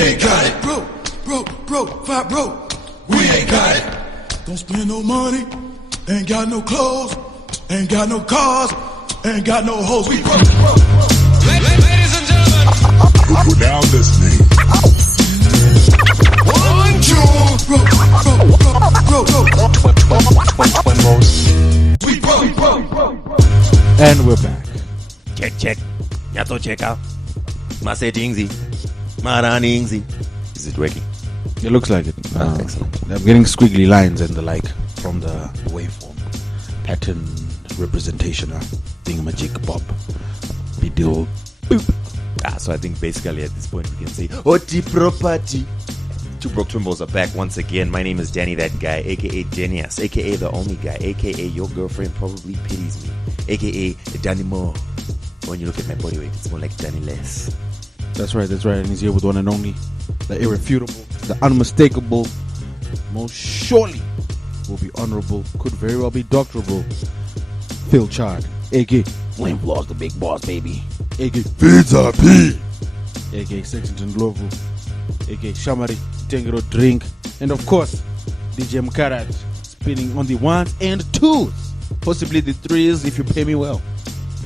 ain't got it. Broke. We ain't got it. Don't spend no money. Ain't got no clothes. Ain't got no cars. Ain't got no hoes. We broke. Ladies and gentlemen. You're now listening. 1, 2. Broke. We broke. And we're back. Check. Nyato check out. My settings. My runnings. Is it working? It looks like it. Excellent. I'm getting squiggly lines and the like from the waveform. Pattern representation. Thingamajig bob. Bidil. Boop. So I think basically at this point we can say Oti Property. Two Broke Twimbos are back once again. My name is Danny That Guy, aka Denias, aka The Only Guy, aka Your Girlfriend Probably Pities Me, aka Danny Moore. When you look at my body weight, it's more like Danny Less. That's right. And he's here with one and only, the irrefutable, the unmistakable, most surely will be honorable, could very well be doctorable, Phil Chard, aka Flame Floss, the big boss, baby, aka Pizza P. aka Sexington Glovu, aka Shamari Tengero Drink, and of course, DJ Mkarat, spinning on the ones and twos, possibly the threes if you pay me well.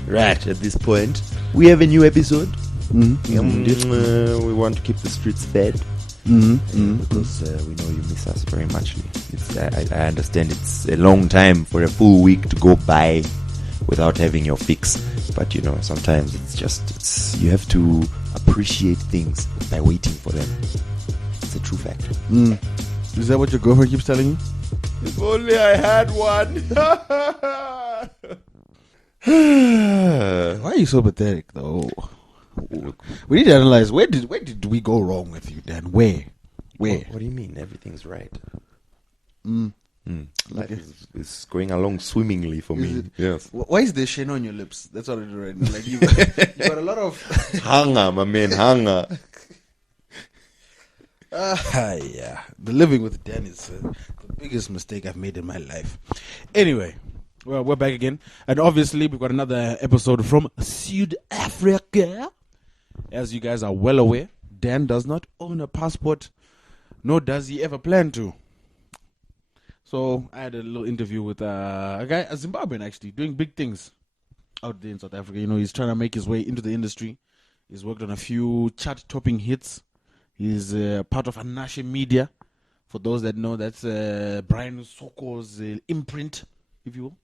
Right, at this point, we have a new episode. Mm-hmm. We want to keep the streets fed. Because we know you miss us very much. I understand it's a long time for a full week to go by without having your fix. But you know, sometimes it's you have to appreciate things by waiting for them. It's a true fact. Is that what your girlfriend keeps telling you? If only I had one. Why are you so pathetic, though? Look, We need to analyze where did we go wrong with you, Dan? Where? what do you mean? Everything's right. Life is going along swimmingly for me. it? Yes. Why is there shame on your lips? That's what I do right now. Like you got a lot of Hunger, my man, hunger. yeah. The living with Dan is the biggest mistake I've made in my life. Anyway, well, we're back again, and obviously we've got another episode from South Africa. As you guys are well aware, Dan does not own a passport, nor does he ever plan to. So I had a little interview with a guy, a Zimbabwean actually, doing big things out there in South Africa. You know, he's trying to make his way into the industry. He's worked on a few chart-topping hits. He's part of Anashe Media. For those that know, that's Brian Soko's imprint, if you will.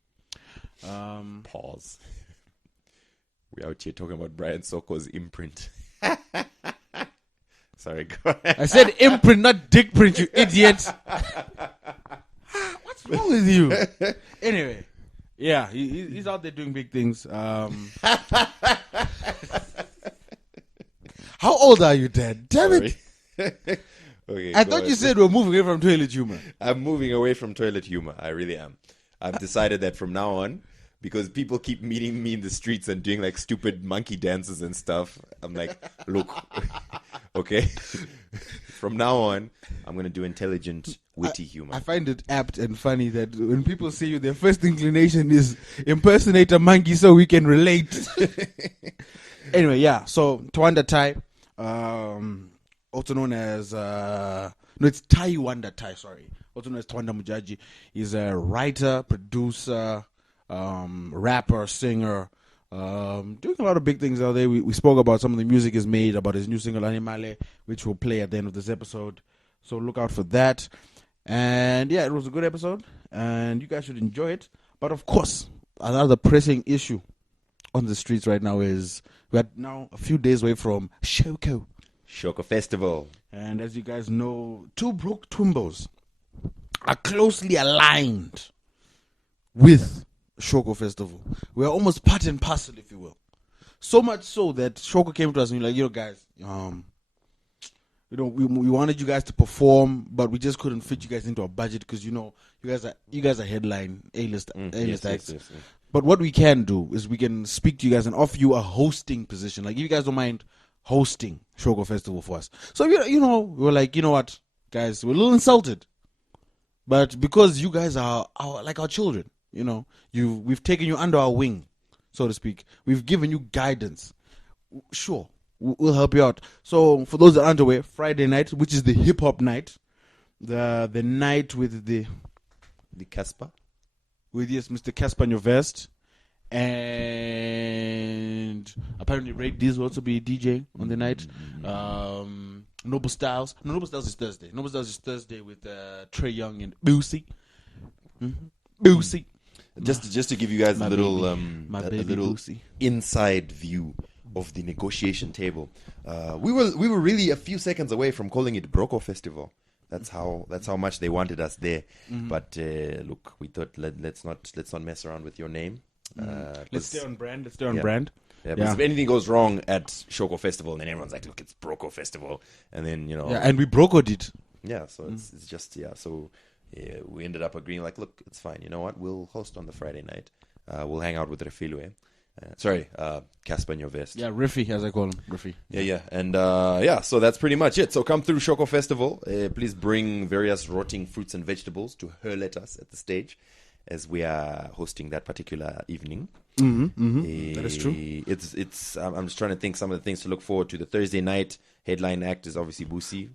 Pause. We're out here talking about Brian Soko's imprint. Sorry, go ahead. I said imprint, not dick print, you idiot. What's wrong with you? Anyway, yeah, he's out there doing big things. How old are you, Dad? Damn it. Okay, I thought you said we're moving away from toilet humor. I'm moving away from toilet humor. I really am. I've decided that from now on, because people keep meeting me in the streets and doing like stupid monkey dances and stuff, I'm like, look, okay, from now on, I'm going to do intelligent, witty humor. I find it apt and funny that when people see you, their first inclination is impersonate a monkey so we can relate. Anyway, yeah, so Thaiwanda Thai, also known as, it's Thaiwanda Thai, sorry. Also known as Thaiwanda Mujaji. He's a writer, producer, rapper, singer, doing a lot of big things out there. We spoke about some of the music he's made, about his new single Animale, which we'll play at the end of this episode. So look out for that. And yeah, it was a good episode, and you guys should enjoy it. But of course, another pressing issue on the streets right now is we're now a few days away from Shoko. Shoko Festival. And as you guys know, two Broke Twimbos are closely aligned with Shoko Festival. We're almost part and parcel, if you will. So much so that Shoko came to us and we're like, guys, we wanted you guys to perform, but we just couldn't fit you guys into our budget because you guys are headline A-list acts. Yes. But what we can do is we can speak to you guys and offer you a hosting position. Like if you guys don't mind hosting Shoko Festival for us. So we were like, you know what, guys, we're a little insulted. But because you guys are like our children, we've taken you under our wing, so to speak. We've given you guidance. Sure, We'll help you out. So for those that aren't aware, Friday night, which is the hip hop night, the night with The Casper. Mr. Casper on your vest, and apparently Ray D's will also be DJ on the night. Noble Styles. No, Noble Styles is Thursday. Noble Styles is Thursday with Trey Young and Boosie. Boosie. Just to give you guys My a little baby Boosie. inside view of the negotiation table. We were really a few seconds away from calling it Broco Festival. That's how much they wanted us there. But look, we thought let's not mess around with your name. Let's stay on brand. Yeah. brand. Yeah, because if anything goes wrong at Shoko Festival, then everyone's like, look, it's Broco Festival, and then Yeah, and we brocoed it. yeah, so it's just so we ended up agreeing like, look, it's fine. You know what? We'll host on the Friday night. We'll hang out with Refilwe. Casper in your vest. Yeah, Riffy, as I call him, Riffy. Yeah. And so that's pretty much it. So come through Shoko Festival. Please bring various rotting fruits and vegetables to hurl at us at the stage as we are hosting that particular evening. That is true. It's I'm just trying to think some of the things to look forward to. The Thursday night headline act is obviously Boosie.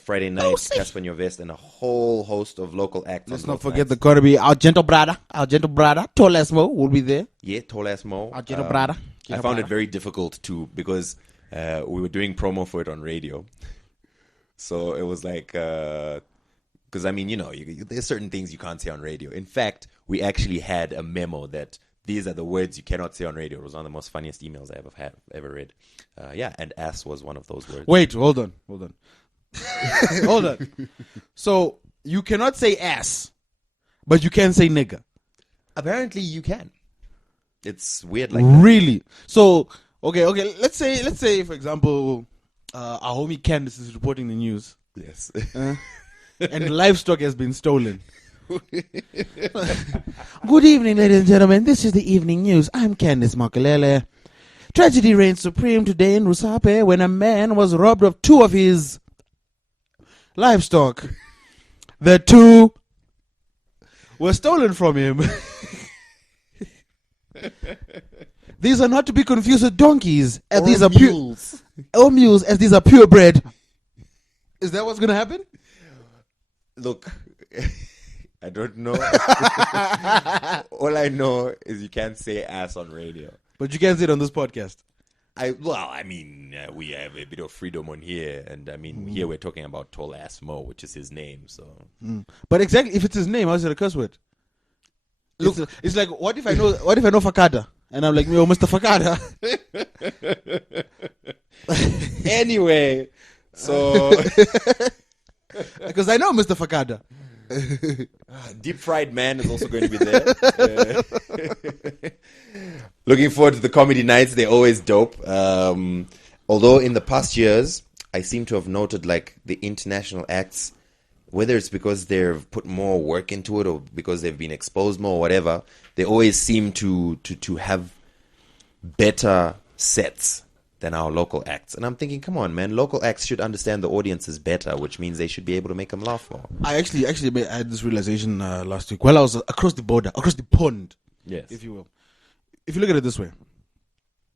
Friday night, Casper in your vest, and a whole host of local acts. Let's not forget the gotta be our gentle brother, Tall Ass Mo will be there. Yeah, Tall Ass Mo. Our gentle brother. I found it very difficult too because we were doing promo for it on radio, so it was like because I mean there's certain things you can't say on radio. In fact, we actually had a memo that these are the words you cannot say on radio. It was one of the most funniest emails I ever read. And ass was one of those words. Wait, hold on. Hold on. So you cannot say ass, but you can say nigga. Apparently you can. It's weird like that. Really? So okay. Let's say for example, our homie Candace is reporting the news. Yes. And livestock has been stolen. Good evening, ladies and gentlemen. This is the evening news. I'm Candice Makalele. Tragedy reigns supreme today in Rusape when a man was robbed of 2 of his livestock. The 2 were stolen from him. These are not to be confused with donkeys, as these are mules. Or mules, as these are purebred. Is that what's going to happen? Look, I don't know. All I know is you can't say ass on radio. But you can say it on this podcast. We have a bit of freedom on here, and here we're talking about Tall Ass Mo, which is his name. So, But exactly, if it's his name, how's it a curse word? Look, it's like what if I know Fakada, and I'm like, yo, Mr. Fakada. Anyway, so because I know Mr. Fakada. Deep Fried Man is also going to be there. Looking forward to the comedy nights. They're always dope. Although in the past years, I seem to have noted like the international acts, whether it's because they've put more work into it or because they've been exposed more or whatever, they always seem to have better sets than our local acts. And I'm thinking, come on, man, local acts should understand the audiences better, which means they should be able to make them laugh more. I actually had this realization last week while I was across the border, across the pond, Yes. if you will. If you look at it this way,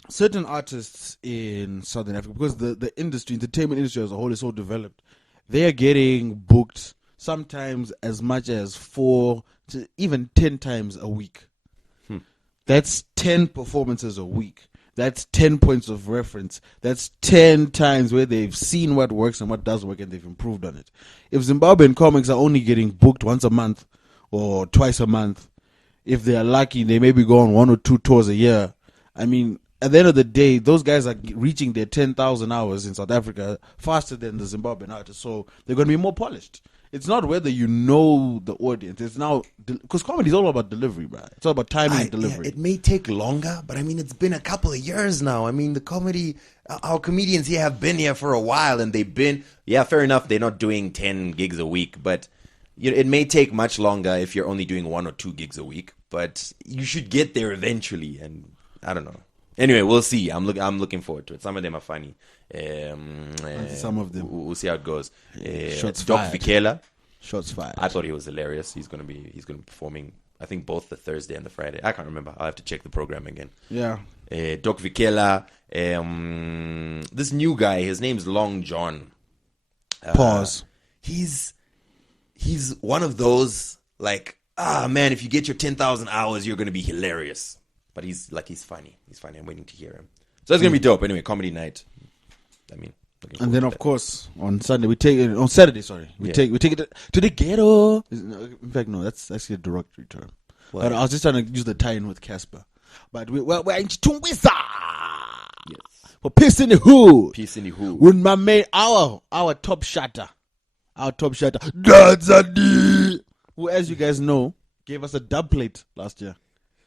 certain artists in Southern Africa, because the entertainment industry as a whole is so developed, they are getting booked sometimes as much as 4 to even 10 times a week. That's 10 performances a week. That's 10 points of reference. That's 10 times where they've seen what works and what doesn't work and they've improved on it. If Zimbabwean comics are only getting booked once a month or twice a month, if they are lucky, they maybe go on 1 or 2 tours a year. I mean, at the end of the day, those guys are reaching their 10,000 hours in South Africa faster than the Zimbabwean artists. So they're going to be more polished. It's not whether you know the audience. It's now, because comedy is all about delivery, bro. It's all about timing and delivery. It may take longer, but I mean, it's been a couple of years now. I mean, the comedy, our comedians here have been here for a while, and they've been, fair enough, they're not doing 10 gigs a week, but it may take much longer if you're only doing 1 or 2 gigs a week, but you should get there eventually, and I don't know. Anyway, we'll see. I'm looking forward to it. Some of them are funny. Some of them. We'll see how it goes. Shots Doc fired. Vikela. Shots fired. I thought he was hilarious. He's gonna be performing I think both the Thursday and the Friday. I can't remember. I'll have to check the program again. Yeah. Doc Vikela. This new guy, his name's Long John. Pause. He's one of those, like, man, if you get your 10,000 hours, you're going to be hilarious. But he's funny. He's funny. I'm waiting to hear him. So it's going to be dope. Anyway, comedy night. I mean, and then, of course, on Sunday, we take it, on Saturday, we take it to the ghetto. In fact, no, that's actually a derogatory term. What? But I was just trying to use the tie-in with Casper. But we're in Twimbos. Yes. For Peace in the Hood. Peace in the Hood. With my main, our top shatter. Our top shatter. Dadzadi. Who, as you guys know, gave us a dub plate last year.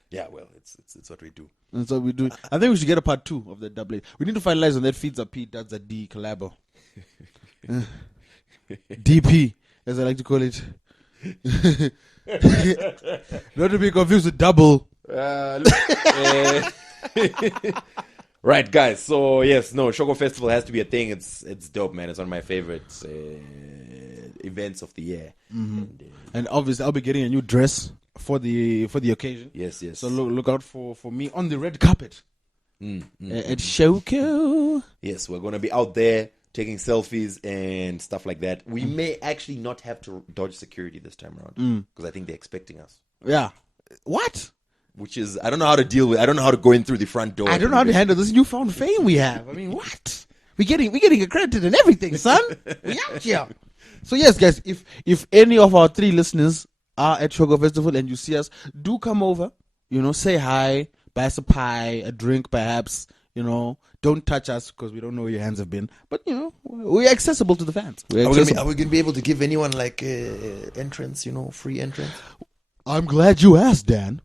Yeah, well, it's what we do. That's what we do. I think we should get a part 2 of the dub plate. We need to finalize on that Feeds Up Pete. That's a D collabo. DP, as I like to call it. Not to be confused with double. Right, guys. So yes, no, Shoko Festival has to be a thing. It's dope, man. It's one of my favorite events of the year. And obviously, I'll be getting a new dress for the occasion. Yes. So look out for me on the red carpet at Shoko. Yes, we're gonna be out there taking selfies and stuff like that. We may actually not have to dodge security this time around because I think they're expecting us. Yeah. What? Which is, I don't know how to deal with. I don't know how to go in through the front door. I don't know how to handle this newfound fame we have. I mean, what? We're getting accredited and everything, son. We out here. So yes, guys, if any of our 3 listeners are at Shoko Festival and you see us, do come over. Say hi, buy us a pie, a drink, perhaps. Don't touch us because we don't know where your hands have been. But we're accessible to the fans. Are we going to be able to give anyone like entrance? Free entrance? I'm glad you asked, Dan.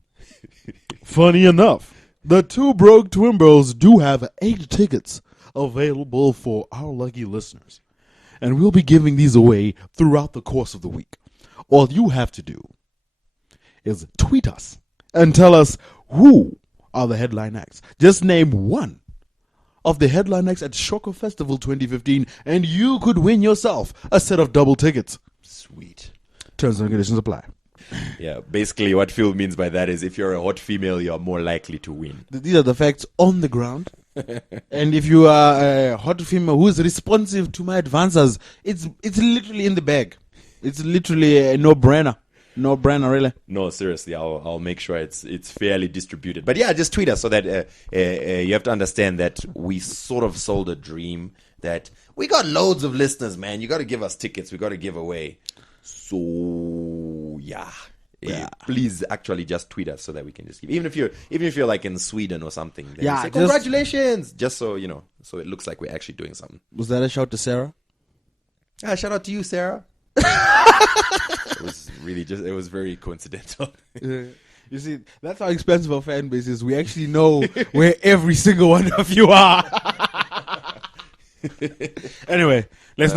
Funny enough, the 2 Broke Twimbos do have 8 tickets available for our lucky listeners. And we'll be giving these away throughout the course of the week. All you have to do is tweet us and tell us who are the headline acts. Just name one of the headline acts at Shoko Festival 2015 and you could win yourself a set of double tickets. Sweet. Terms and conditions apply. Yeah, basically what Phil means by that is if you're a hot female, you're more likely to win. These are the facts on the ground. And if you are a hot female who is responsive to my advances, it's literally in the bag. It's literally a no-brainer. No-brainer, really. No, seriously, I'll make sure it's fairly distributed. But yeah, just tweet us so that you have to understand that we sort of sold a dream that we got loads of listeners, man. You got to give us tickets. We got to give away. So yeah. Please actually just tweet us so that we can just give. Even if you're like in Sweden or something. Then Yeah, say, congratulations. Just so so it looks like we're actually doing something. Was that a shout to Sarah? Shout out to you, Sarah. It was really it was very coincidental. You see, that's how expensive our fan base is. We actually know where every single one of you are. Anyway, let's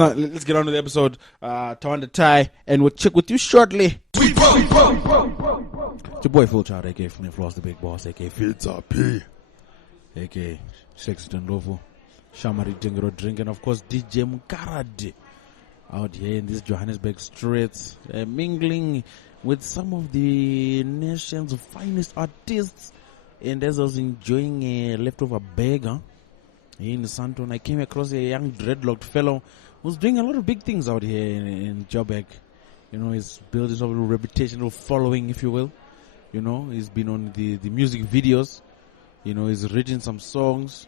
get on to the episode. Thaiwanda Thai, and we'll check with you shortly. It's your boy Full Child, aka Flynn Floss, the Big Boss, aka Feeds Up Pete. aka Sexton Lovo, Shamari Dingero Drink, and of course DJ Mukaradi out here in these Johannesburg streets, mingling with some of the nation's finest artists. And as I was enjoying a leftover burger in Santon, I came across a young dreadlocked fellow who's doing a lot of big things out here in Jobeg. He's building a little reputational following, if you will. He's been on the music videos. He's written some songs.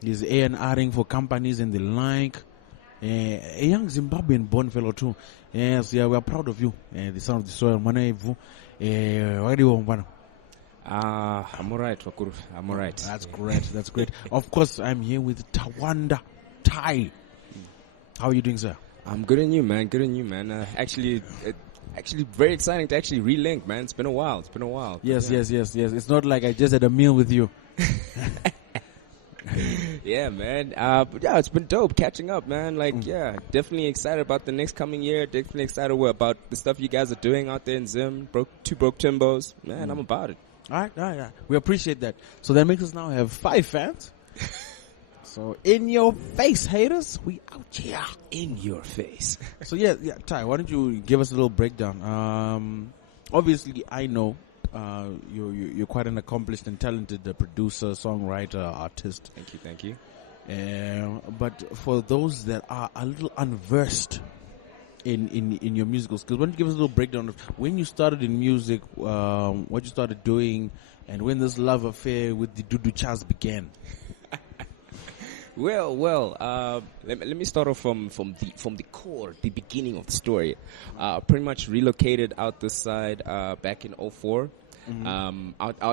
He's A&Ring for companies and the like. A young Zimbabwean born fellow too. Yes, yeah, we are proud of you. The son of the soil. What do you want? I'm alright, Wakuru. I'm alright. That's great. That's great. Of course, I'm here with Thaiwanda Thai. How are you doing, sir? I'm good on you, man. Good on you, man. Actually, very exciting to actually relink, man. It's been a while. Yes. It's not like I just had a meal with you. Yeah, man. But yeah, it's been dope catching up, man. Definitely excited about the next coming year. Definitely excited about the stuff you guys are doing out there in Zim. 2 Broke Twimbos. Man, I'm about it. All right. We appreciate that. So that makes us now have 5 fans. So in your face, haters, we out here. In your face. So yeah, Ty, why don't you give us a little breakdown? obviously, I know you're quite an accomplished and talented producer, songwriter, artist. Thank you. But for those that are a little unversed in your musical skills, why don't you give us a little breakdown of when you started in music, what you started doing, and when this love affair with the Dudu Chaz began? Well. Let me start off from the core, the beginning of the story. Pretty much relocated out this side back in '04.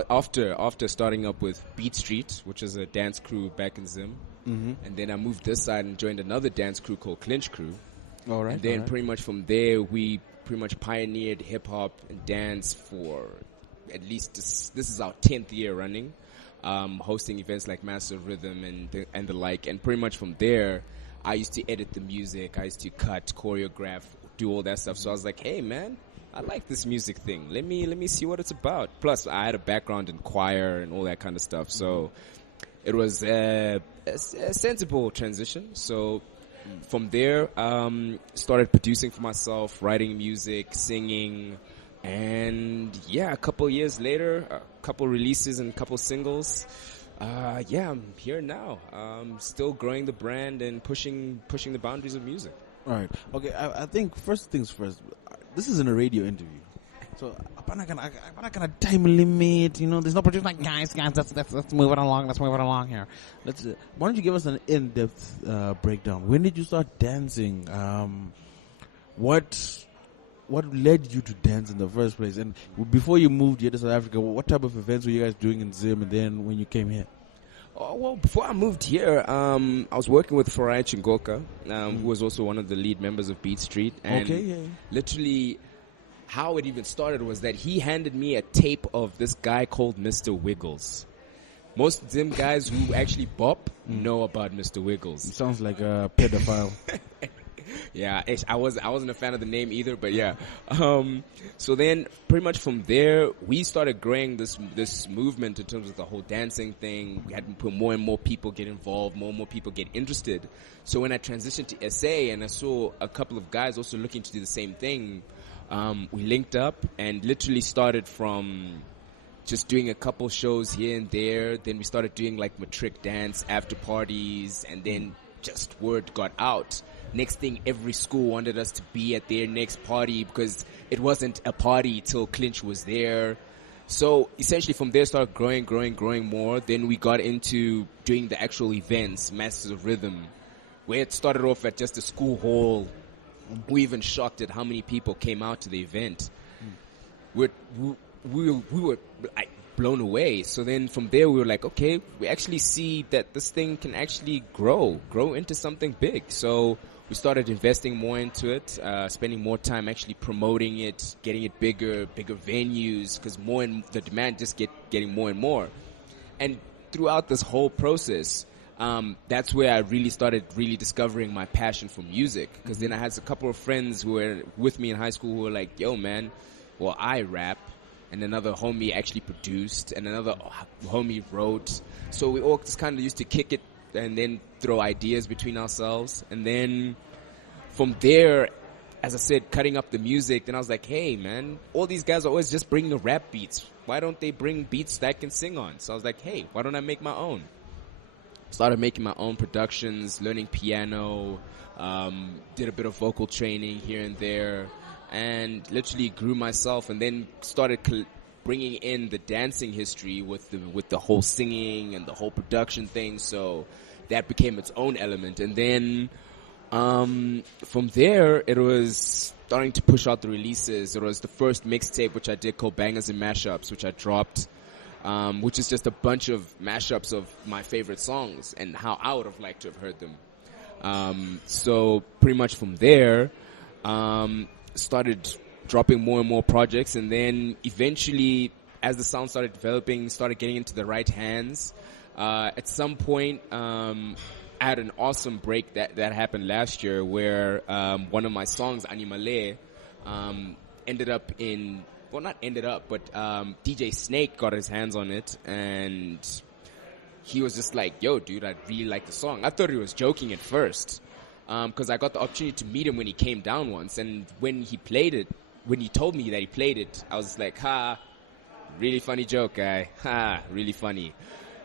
After starting up with Beat Street, which is a dance crew back in Zim, and then I moved this side and joined another dance crew called Clinch Crew. All right. And then pretty much from there, we pretty much pioneered hip hop and dance for at least this is our 10th year running. Hosting events like Master of Rhythm and the like, and pretty much from there, I used to edit the music, I used to cut, choreograph, do all that stuff. So I was like, hey man, I like this music thing. Let me see what it's about. Plus, I had a background in choir and all that kind of stuff, so it was a sensible transition. So from there, started producing for myself, writing music, singing. And yeah, a couple years later, a couple releases and a couple singles. I'm here now. Still growing the brand and pushing the boundaries of music. All right. Okay. I think first things first. This isn't a radio interview, so I'm not gonna time limit. You know, there's no producer like guys. Let's move it along. Let's move it along here. Why don't you give us an in-depth breakdown? When did you start dancing? What led you to dance in the first place? And before you moved here to South Africa, what type of events were you guys doing in Zim? And then when you came here? Oh, well, before I moved here, I was working with Farai Chingoka, who was also one of the lead members of Beat Street. And literally, how it even started was that he handed me a tape of this guy called Mr. Wiggles. Most Zim guys who actually bop know about Mr. Wiggles. He sounds like a pedophile. Yeah, I wasn't a fan of the name either, but yeah. So then, pretty much from there, we started growing this movement in terms of the whole dancing thing. We had to put more and more people get involved, more and more people get interested. So when I transitioned to SA and I saw a couple of guys also looking to do the same thing, we linked up and literally started from just doing a couple shows here and there. Then we started doing like matric dance after parties, and then just word got out. Next thing, every school wanted us to be at their next party because it wasn't a party till Clinch was there. So essentially from there started growing more. Then we got into doing the actual events, Masters of Rhythm, where it started off at just a school hall. We even shocked at how many people came out to the event. We were like blown away. So then from there we were like, okay, we actually see that this thing can actually grow into something big. So we started investing more into it, spending more time actually promoting it, getting it bigger venues, because the demand just getting more and more. And throughout this whole process, that's where I really started discovering my passion for music. Because then I had a couple of friends who were with me in high school who were like, yo man, well I rap, and another homie actually produced, and another homie wrote. So we all just kind of used to kick it and then throw ideas between ourselves. And then from there, as I said, cutting up the music, then I was like, hey man, all these guys are always just bringing the rap beats. Why don't they bring beats that I can sing on? So I was like, hey, why don't I make my own? Started making my own productions, learning piano, did a bit of vocal training here and there, and literally grew myself, and then started bringing in the dancing history with the whole singing and the whole production thing. So that became its own element. And then from there, it was starting to push out the releases. It was the first mixtape which I did called Bangers and Mashups, which I dropped, which is just a bunch of mashups of my favorite songs and how I would have liked to have heard them. So pretty much from there, started dropping more and more projects, and then eventually, as the sound started developing, started getting into the right hands. At some point, I had an awesome break that happened last year where one of my songs, Animale, ended up in, well, not ended up, but DJ Snake got his hands on it, and he was just like, yo, dude, I really like the song. I thought he was joking at first, because I got the opportunity to meet him when he came down once, and when he played it, when he told me that he played it, I was like, ha, really funny joke, guy. Ha, really funny.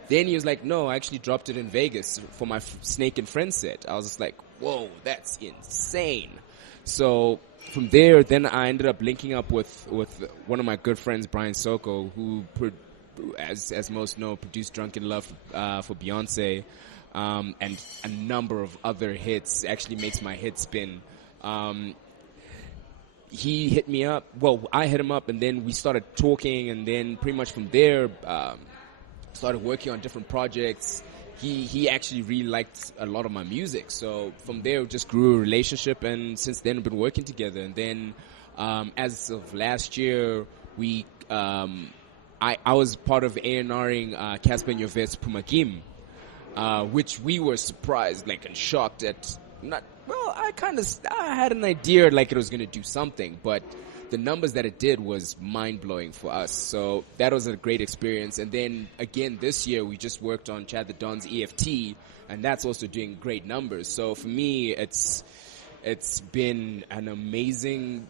Then he was like, no, I actually dropped it in Vegas for my Snake and Friends set. I was just like, whoa, that's insane. So from there, then I ended up linking up with one of my good friends, Brian Soko, who, as most know, produced Drunken Love for Beyonce, and a number of other hits. Actually makes my hit spin. He hit me up. Well, I hit him up, and then we started talking, and then pretty much from there, started working on different projects. He actually really liked a lot of my music, so from there it just grew a relationship, and since then we've been working together. And then as of last year, I was part of A&Ring Casper Nyovet's Pumagim, which we were surprised, like, and shocked at. I had an idea like it was going to do something, but the numbers that it did was mind-blowing for us. So that was a great experience. And then again this year we just worked on Chad the Don's EFT, and that's also doing great numbers. So for me, it's been an amazing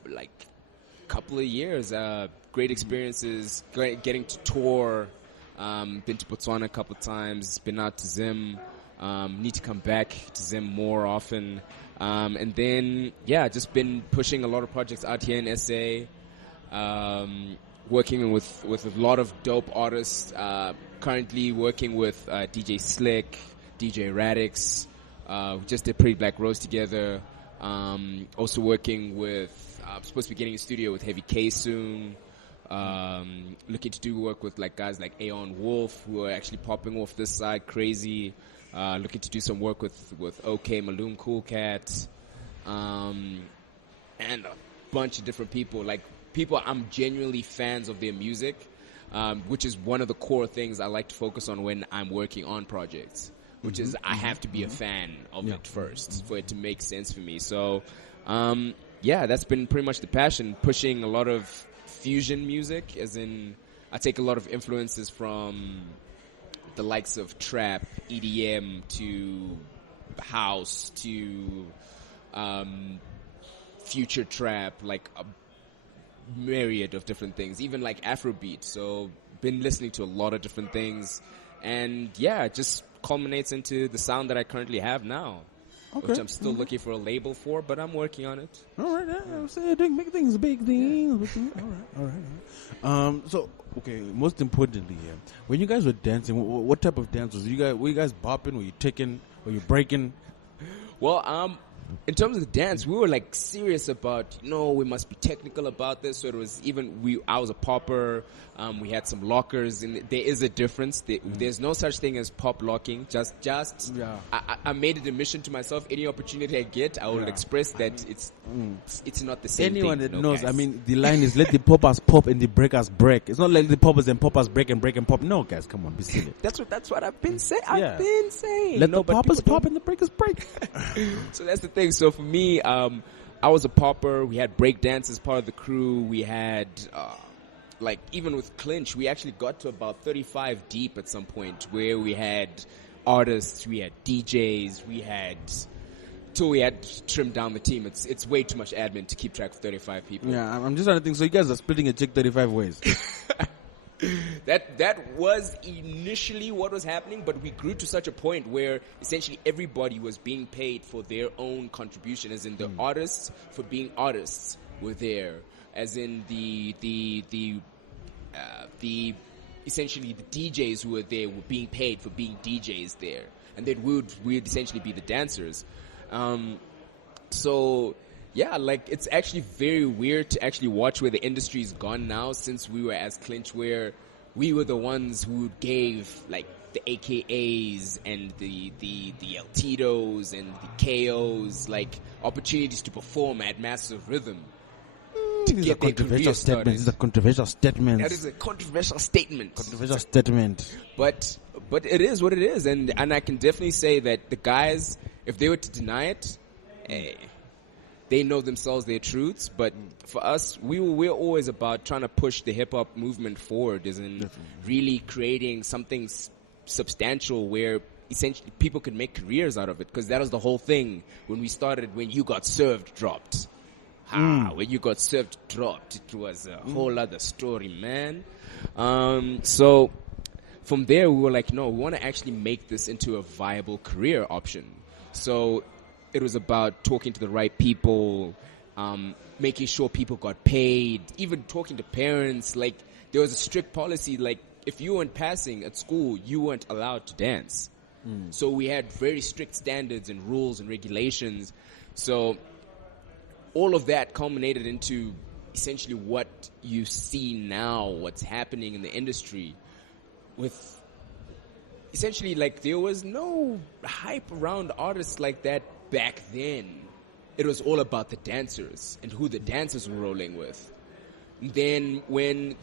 couple of years. Great experiences, getting to tour. Been to Botswana a couple of times. Been out to Zim. Need to come back to Zim more often. And then, just been pushing a lot of projects out here in SA. Working with a lot of dope artists. Currently working with DJ Slick, DJ Radix. We just did Pretty Black Rose together. Also working with, I'm supposed to be getting a studio with Heavy K soon. Looking to do work with guys like Aeon Wolf, who are actually popping off this side crazy. Looking to do some work with OK Maloom Cool Cat, and a bunch of different people. People I'm genuinely fans of their music, which is one of the core things I like to focus on when I'm working on projects. Which is I have to be a fan of it first for it to make sense for me. So, that's been pretty much the passion, pushing a lot of fusion music, as in I take a lot of influences from the likes of trap, EDM, to house, to future trap, like a myriad of different things, even like Afrobeat. So been listening to a lot of different things, and it just culminates into the sound that I currently have now. Okay. Which I'm still looking for a label for, but I'm working on it. All right, I'm saying big things, big things. All right. So, okay, most importantly, when you guys were dancing, what type of dance was you guys? Were you guys bopping? Were you ticking? Were you breaking? Well, in terms of the dance, we were serious about, we must be technical about this. So it was I was a popper. We had some lockers, and there is a difference. There's no such thing as pop locking. I made it a mission to myself. Any opportunity I get, I will express that it's not the same Anyone thing. that knows, guys. The line is let the poppers pop and the breakers break. It's not like the poppers and poppers break and pop. No, guys, come on, be silly. That's what I've been saying. I've been saying. Let the poppers pop and the breakers break. So that's the thing. So for me, I was a popper. We had break dance as part of the crew. We had, even with Clinch, we actually got to about 35 deep at some point, where we had artists, we had DJs, till we had trimmed down the team. It's way too much admin to keep track of 35 people. Yeah, I'm just trying to think. So you guys are splitting a chick 35 ways. That was initially what was happening, but we grew to such a point where essentially everybody was being paid for their own contribution, as in the artists for being artists were there, as in the essentially the DJs who were there were being paid for being DJs there, and then we'd essentially be the dancers. It's actually very weird to actually watch where the industry's gone now, since we were as Clinch, where we were the ones who gave the AKAs and the El Titos and the KOs opportunities to perform at Massive Rhythm. These are controversial statements. These are controversial statements. That is a controversial statement. Controversial statement. But it is what it is, and I can definitely say that the guys, if they were to deny it, they know themselves their truths. But for us, we're always about trying to push the hip hop movement forward, as in really creating something substantial where essentially people can make careers out of it. Because that was the whole thing when we started. When You Got Served dropped, When you got served dropped, it was a whole other story, man. So from there, we were like, no, we want to actually make this into a viable career option. So it was about talking to the right people, making sure people got paid, even talking to parents. Like, there was a strict policy, like, if you weren't passing at school, you weren't allowed to dance. So we had very strict standards and rules and regulations. So all of that culminated into essentially what you see now, what's happening in the industry. With essentially, like, there was no hype around artists like that back then. It was all about the dancers and who the dancers were rolling with. And then when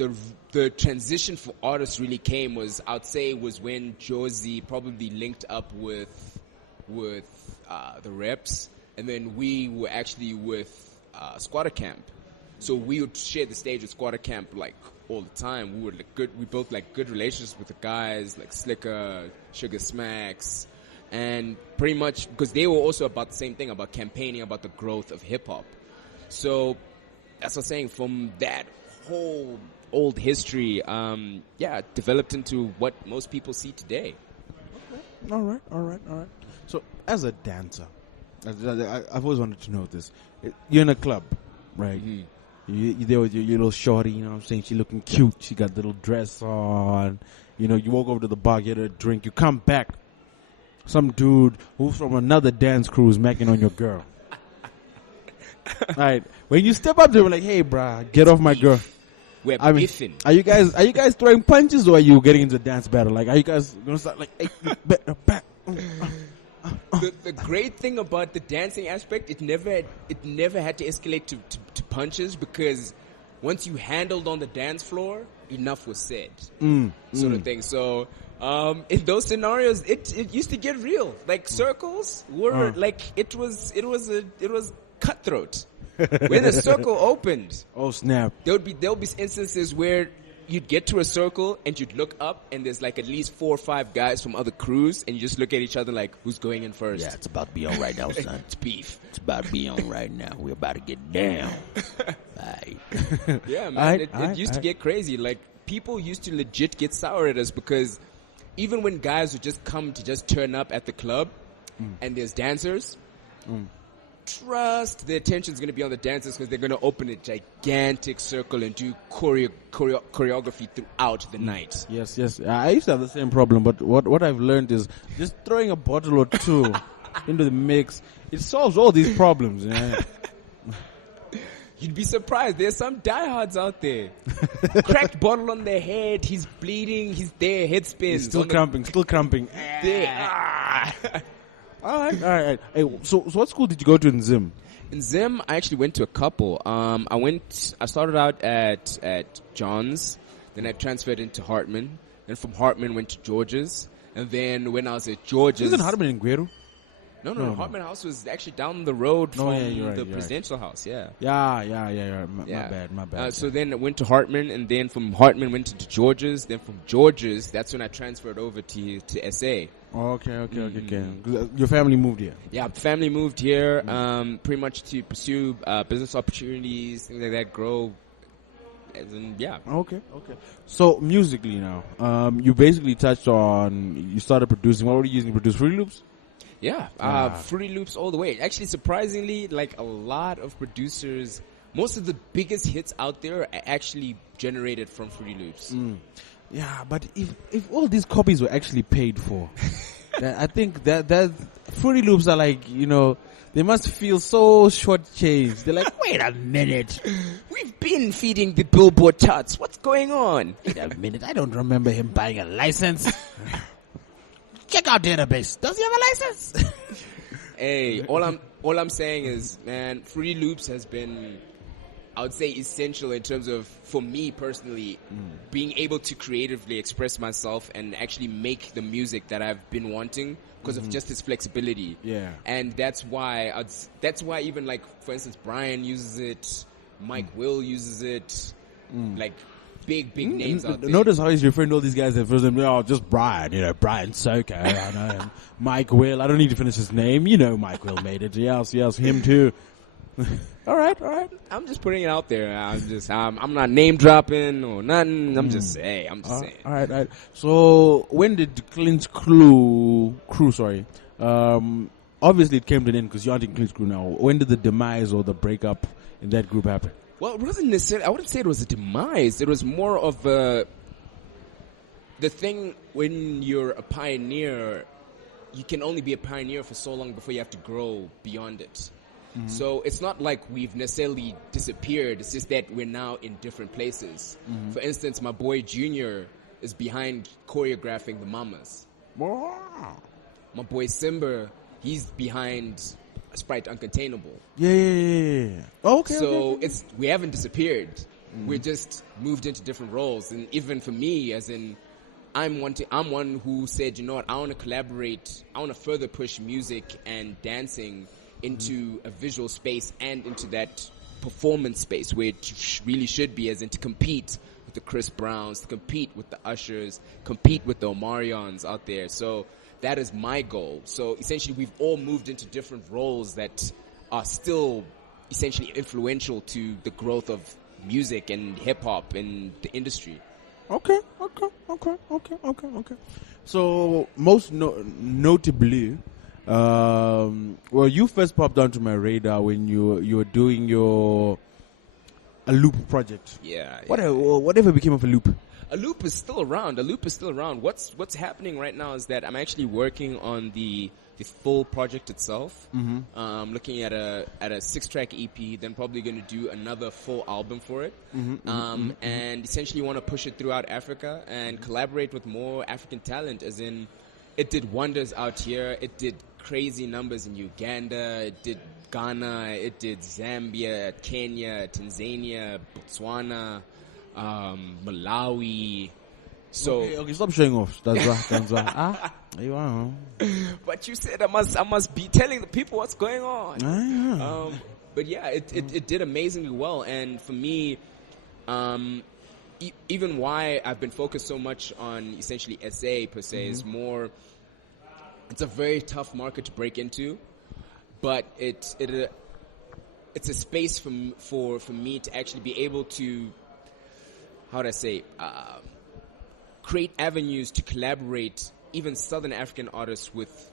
the transition for artists really came was, I'd say, was when Josie probably linked up with the Reps, and then we were actually with Squatter Camp. So we would share the stage with Squatter Camp like all the time. We were like good. We built like good relationships with the guys like Slicker, Sugar Smacks, and pretty much because they were also about the same thing, about campaigning about the growth of hip hop. So that's what I'm saying. From that whole old history, it developed into what most people see today. All right. So as a dancer, I've always wanted to know this. You're in a club, right? Mm-hmm. You there with your little shorty, you know what I'm saying? She looking cute. She got the little dress on. You know, you walk over to the bar, get her a drink. You come back. Some dude who's from another dance crew is macking on your girl. Alright. When you step up to her, like, hey, bruh, get off my girl. We're beefing. Are you guys throwing punches, or are you getting into a dance battle? Like, are you guys gonna start like, hey, you better back? The great thing about the dancing aspect, it never had to escalate to punches, because once you handled on the dance floor, enough was said, sort of thing. So in those scenarios, it used to get real. Like, circles were like it was cutthroat. When the circle opened, oh snap! There'll be instances where you'd get to a circle and you'd look up and there's like at least 4 or 5 guys from other crews, and you just look at each other like, who's going in first? Yeah, it's about to be on right now, son. It's beef. It's about to be on right now. We're about to get down. Right. Yeah, man. It used to get crazy. Like, people used to legit get sour at us, because even when guys would just come to just turn up at the club and there's dancers, trust the attention's going to be on the dancers, because they're going to open a gigantic circle and do choreography throughout the night. Yes. I used to have the same problem, but what I've learned is just throwing a bottle or two into the mix, it solves all these problems. Yeah. You'd be surprised. There's some diehards out there. Cracked bottle on their head. He's bleeding. He's there. Head spins. Still cramping. There. All right. Hey, so what school did you go to in Zim? In Zim, I actually went to a couple. I started out at John's, then I transferred into Hartman, then from Hartman went to George's, and then when I was at George's... Isn't Hartman in Gueru? No. Hartman House was actually down the road from the presidential house, yeah. Yeah. My bad. So then I went to Hartman, and then from Hartman went to George's, then from George's, that's when I transferred over to SA. Okay. Your family moved here? Yeah, family moved here, pretty much to pursue business opportunities, things like that, grow. Okay. So musically now, you basically touched on, you started producing. What were you using to produce? Fruity Loops? Yeah, Fruity Loops all the way. Actually, surprisingly, like a lot of producers, most of the biggest hits out there are actually generated from Fruity Loops. Yeah, but if all these copies were actually paid for, I think that Fruity Loops are like, they must feel so shortchanged. They're like, wait a minute, we've been feeding the Billboard charts. What's going on? Wait a minute, I don't remember him buying a license. Check out database. Does he have a license? Hey, all I'm saying is, man, Fruity Loops has been, I would say, essential in terms of, for me personally, being able to creatively express myself and actually make the music that I've been wanting, because of just its flexibility. Yeah. And that's why even, like, for instance, Brian uses it, Mike Will uses it, like, big names out there. Notice how he's referring to all these guys at first. Just Brian, Brian Soko, I know him. Mike Will, I don't need to finish his name. Mike Will made it. Yes, him too. All right. I'm just putting it out there. I'm not name dropping or nothing. I'm just saying. All right. So when did Clint's crew, sorry, obviously it came to an end because you aren't in Clint's crew now. When did the demise or the breakup in that group happen? Well, it wasn't necessarily. I wouldn't say it was a demise. It was more of the thing when you're a pioneer. You can only be a pioneer for so long before you have to grow beyond it. So it's not like we've necessarily disappeared. It's just that we're now in different places. For instance, my boy Junior is behind choreographing the Mamas. My boy Simba, he's behind Sprite Uncontainable. Yeah. Okay. So we haven't disappeared. We're just moved into different roles. And even for me, as in, I'm one who said, you know what, I want to collaborate. I want to further push music and dancing into a visual space and into that performance space where it really should be, as in to compete with the Chris Browns, to compete with the Ushers, compete with the Omarions out there. So that is my goal. So essentially we've all moved into different roles that are still essentially influential to the growth of music and hip hop in the industry. Okay. So most notably, well, you first popped onto my radar when you were doing a loop project. Yeah. Whatever became of a loop? A loop is still around. What's happening right now is that I'm actually working on the full project itself. Looking at a 6-track EP, then probably going to do another full album for it. And essentially want to push it throughout Africa and collaborate with more African talent, as in it did wonders out here. It did crazy numbers in Uganda. It did Ghana. It did Zambia, Kenya, Tanzania, Botswana, Malawi. So okay, stop showing off. That's right. You are. But you said I must be telling the people what's going on. But yeah, it did amazingly well, and for me, even why I've been focused so much on essentially SA per se is more. It's a very tough market to break into, but it's a space for me to actually be able to, how would I say, create avenues to collaborate even Southern African artists with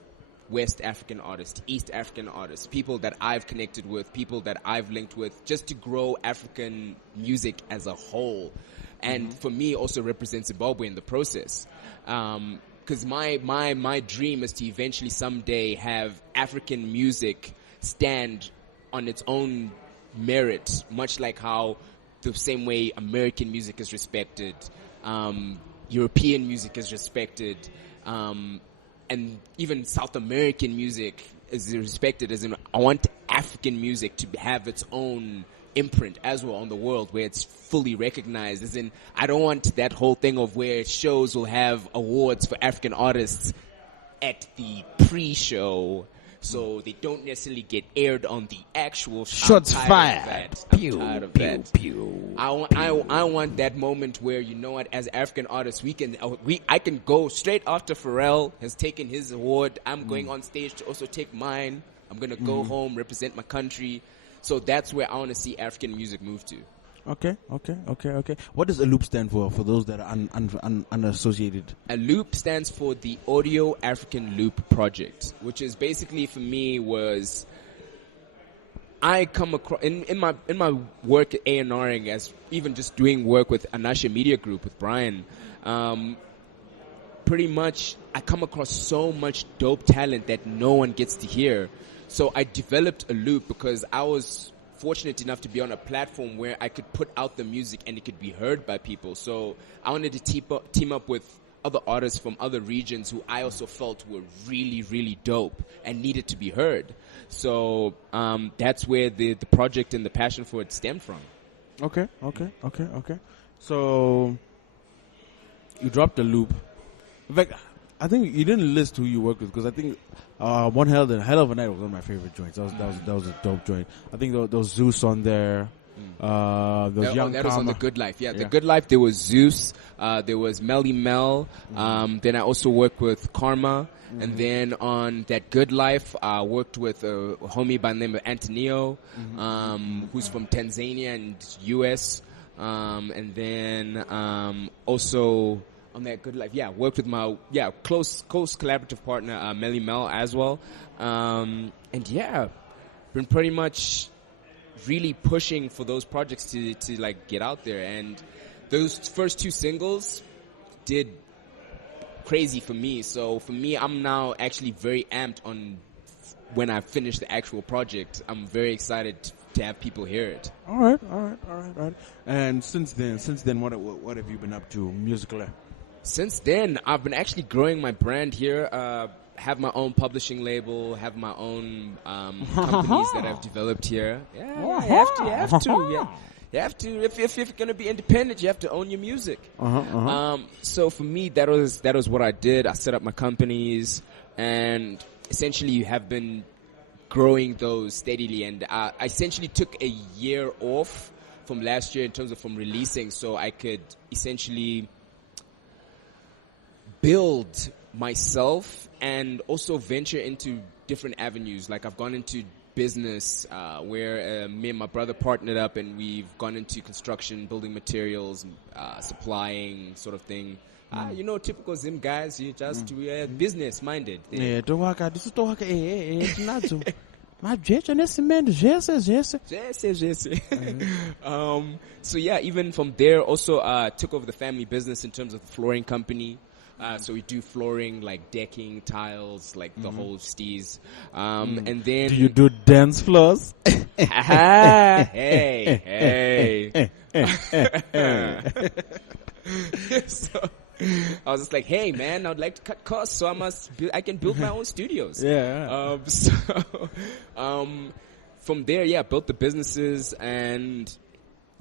West African artists, East African artists, people that I've connected with, people that I've linked with, just to grow African music as a whole. And for me, also represent Zimbabwe in the process. Because my dream is to eventually someday have African music stand on its own merit, much like how the same way American music is respected, European music is respected, and even South American music is respected. As in, I want African music to have its own imprint as well on the world, where it's fully recognized. As in, I don't want that whole thing of where shows will have awards for African artists at the pre-show, so they don't necessarily get aired on the actual shots fired. I'm tired of that. I want that moment where, you know what, as African artists, I can go straight after Pharrell has taken his award. I'm going on stage to also take mine. I'm gonna go home, represent my country. So that's where I want to see African music move to. Okay. What does a loop stand for those that are unassociated? A loop stands for the Audio African Loop Project, which is basically, for me, was I come across in my work at A&Ring, as even just doing work with Anasha Media Group with Brian. Pretty much, I come across so much dope talent that no one gets to hear. So I developed a loop because I was fortunate enough to be on a platform where I could put out the music and it could be heard by people. So I wanted to team up with other artists from other regions who I also felt were really, really dope and needed to be heard. So that's where the project and the passion for it stemmed from. Okay. So you dropped a loop. In fact, I think you didn't list who you worked with, because I think One Hell of a Night was one of my favorite joints. That was a dope joint. I think there was Zeus on there. Those young that was on Karma. The Good Life. Yeah, The Yeah. Good Life. There was Zeus. There was Melly Mel. Then I also worked with Karma. And then on That Good Life, I worked with a homie by the name of Antonio, who's from Tanzania and US. And then also on That Good Life, worked with my close collaborative partner, Melly Mel as well. And been pretty much really pushing for those projects to like get out there, and those first 2 singles did crazy for me. So for me, I'm now actually very amped on when I finish the actual project. I'm very excited to have people hear it. All right. And since then, what have you been up to musically? Since then, I've been actually growing my brand here. Have my own publishing label, have my own companies that I've developed here. Yeah, you have to. Yeah. You have to. If you're gonna be independent, you have to own your music. So for me, that was what I did. I set up my companies, and essentially, you have been growing those steadily. And I essentially took a year off from last year in terms of from releasing, so I could essentially build myself and also venture into different avenues. Like I've gone into business where me and my brother partnered up, and we've gone into construction, building materials, supplying sort of thing. Typical Zim guys, you just business minded. Yeah, So even from there, also took over the family business in terms of the flooring company. So we do flooring, like decking, tiles, like the whole steez. And then do you do dance floors? Hey. So I was just like, hey man, I would like to cut costs, so I can build my own studios. Yeah. From there, built the businesses, and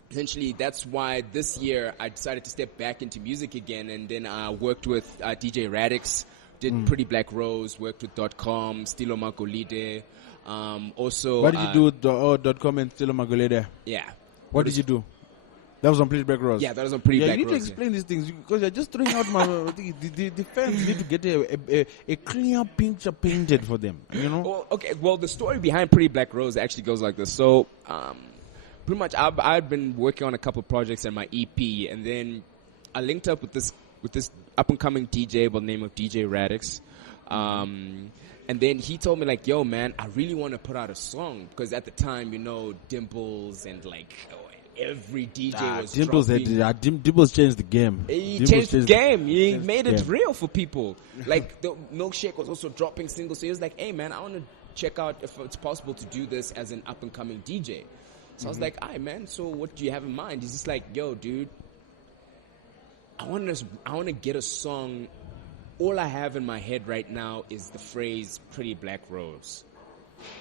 essentially that's why this year I decided to step back into music again, and then I worked with DJ Radix, did Pretty Black Rose, worked with .com, Stilo Magolide. Also, what did you do with .com and Stilo Magolide? Yeah. What did you do? That was on Pretty Black Rose. Yeah, that was on Pretty Black Rose. You need to explain these things because you're just throwing out my. The fans need to get a clear picture painted for them. You know. Well, okay. Well, the story behind Pretty Black Rose actually goes like this. So, pretty much, I've been working on a couple projects and my EP, and then I linked up with this up and coming DJ by the name of DJ Radix. And then he told me like, yo man, I really want to put out a song, because at the time, Dimples and like every DJ was dropping. Dimples changed the game. He changed the game. He made it real for people. Like the Milkshake was also dropping singles. So he was like, hey man, I want to check out if it's possible to do this as an up and coming DJ. So I was like, alright man, so what do you have in mind? He's just like, yo dude, I want to get a song. All I have in my head right now is the phrase Pretty Black Rose.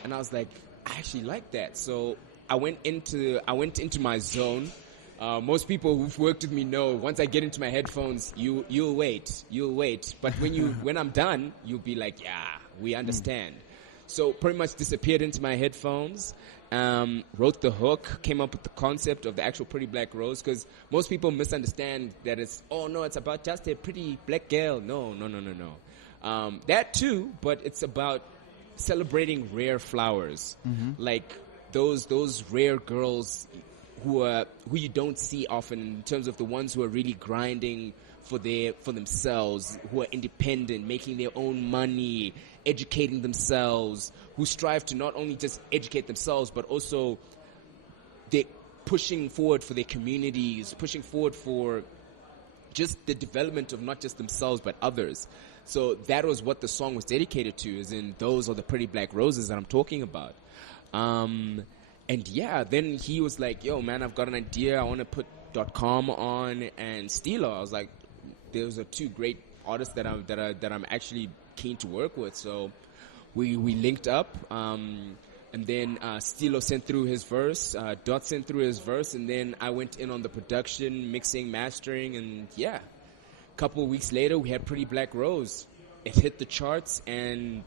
And I was like, I actually like that. So I went into my zone. Most people who've worked with me know once I get into my headphones, you'll wait. But when I'm done, you'll be like, yeah, we understand. So pretty much disappeared into my headphones, wrote the hook, came up with the concept of the actual Pretty Black Rose, because most people misunderstand that it's about just a pretty black girl. No. That too, but it's about celebrating rare flowers, like those rare girls who you don't see often, in terms of the ones who are really grinding for themselves, who are independent, making their own money, educating themselves, who strive to not only just educate themselves, but also they're pushing forward for their communities, pushing forward for just the development of not just themselves, but others. So that was what the song was dedicated to, as in those are the pretty black roses that I'm talking about. And yeah, then he was like, yo man, I've got an idea. I want to put .com on and Stilo. I was like, those are two great artists that I'm actually keen to work with. So we linked up, and then Stilo sent through his verse, Dot sent through his verse, and then I went in on the production, mixing, mastering, and yeah. A couple of weeks later, we had Pretty Black Rose. It hit the charts, and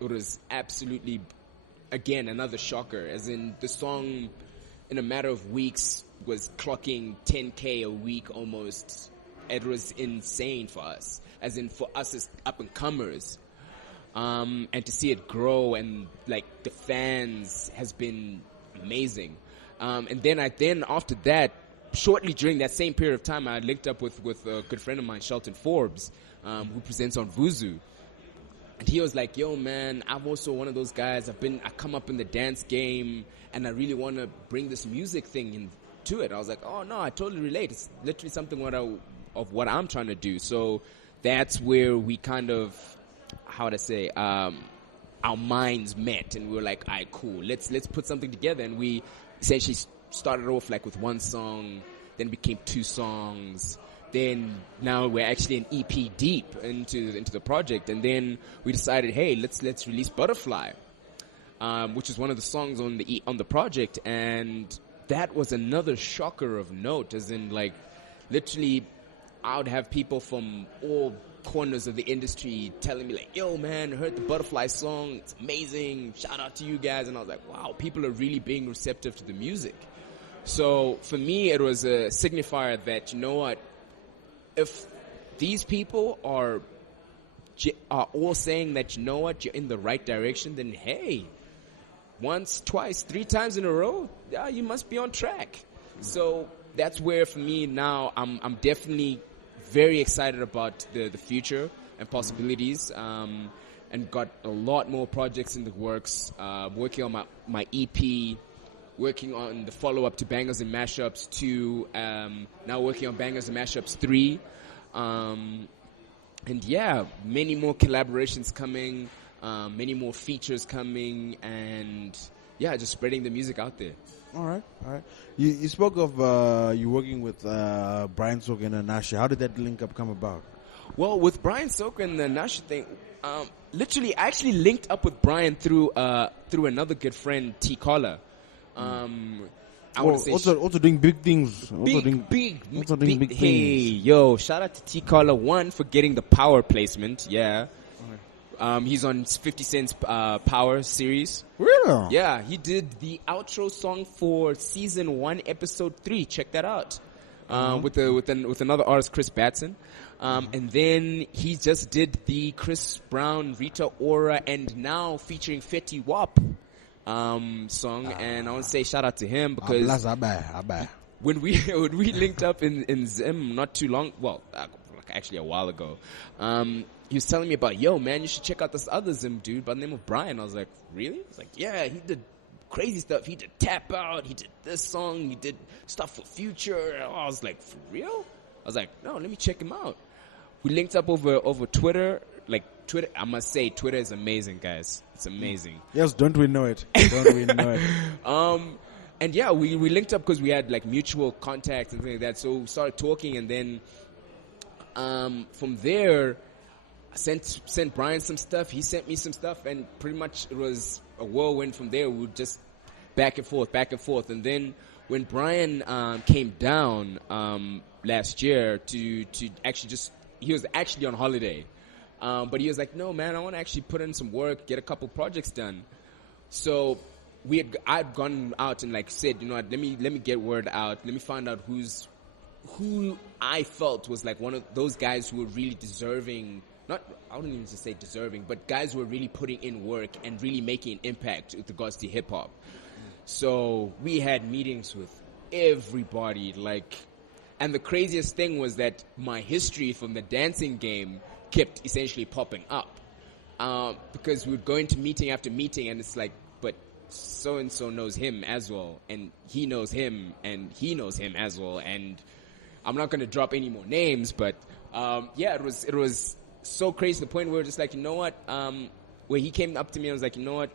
it was absolutely, again, another shocker. As in, the song in a matter of weeks was clocking 10K a week almost. It was insane for us, as in for us as up and comers. And to see it grow and like the fans has been amazing. And then after that, shortly during that same period of time, I linked up with a good friend of mine, Shelton Forbes, who presents on Vuzu. And he was like, yo, man, I'm also one of those guys. I come up in the dance game, and I really want to bring this music thing into it. I was like, oh, no, I totally relate. It's literally something of what I'm trying to do. So that's where we kind of, how would I say, our minds met, and we were like, all right, cool. Let's put something together. And we essentially started off like with one song, then became 2 songs. Then now we're actually an EP deep into the project, and then we decided, hey, let's release Butterfly, which is one of the songs on the project, and that was another shocker of note, as in like literally I would have people from all corners of the industry telling me like, yo man, I heard the Butterfly song, it's amazing, shout out to you guys. And I was like, wow, people are really being receptive to the music. So for me, it was a signifier that, you know what, if these people are all saying that, you know what, you're in the right direction, then hey, once, twice, 3 times in a row, yeah, you must be on track. So that's where for me now, I'm definitely very excited about the future and possibilities, and got a lot more projects in the works, working on my EP, working on the follow-up to Bangers and Mashups 2, now working on Bangers and Mashups 3, and yeah, many more collaborations coming, many more features coming, and yeah, just spreading the music out there. All right. You spoke of you working with Brian Soka and Nasha. How did that link up come about? Well, with Brian Soka and the Nasha thing, literally, I actually linked up with Brian through another good friend, T. Collar. Also doing big things. Big things. Hey, yo, shout out to T. Collar, one, for getting the Power placement. Yeah. He's on 50 Cent's Power series. Really? Yeah, he did the outro song for season 1, episode 3. Check that out. With another artist, Chris Batson. And then he just did the Chris Brown, Rita Ora, and now featuring Fetty Wap song. And I want to say shout out to him because when we linked up in Zim not too long, well, actually a while ago, he was telling me about, yo man, you should check out this other Zim dude by the name of Brian. I was like, really? He's like, yeah, he did crazy stuff. He did Tap Out, he did this song, he did stuff for Future. I was like, for real? I was like, no, let me check him out. We linked up over Twitter. Like Twitter, I must say, Twitter is amazing, guys. It's amazing. Yes, don't we know it? Don't we know it? And yeah, we linked up because we had like mutual contacts and things like that. So we started talking, and then from there, I sent Brian some stuff. He sent me some stuff, and pretty much it was a whirlwind from there. We would just back and forth. And then when Brian came down last year to actually he was actually on holiday, but he was like, no man, I want to actually put in some work, get a couple projects done. So I'd gone out and like said, you know what, let me get word out, let me find out who I felt was like one of those guys who were really deserving. I wouldn't even just say deserving, but guys who were really putting in work and really making an impact with regards to hip hop. So we had meetings with everybody, and the craziest thing was that my history from the dancing game kept essentially popping up, because we would go into meeting after meeting, and it's like, but so and so knows him as well, and he knows him, and he knows him as well, and I'm not going to drop any more names, but yeah, it was so crazy to the point where just like, you know what, where he came up to me and was like, you know what,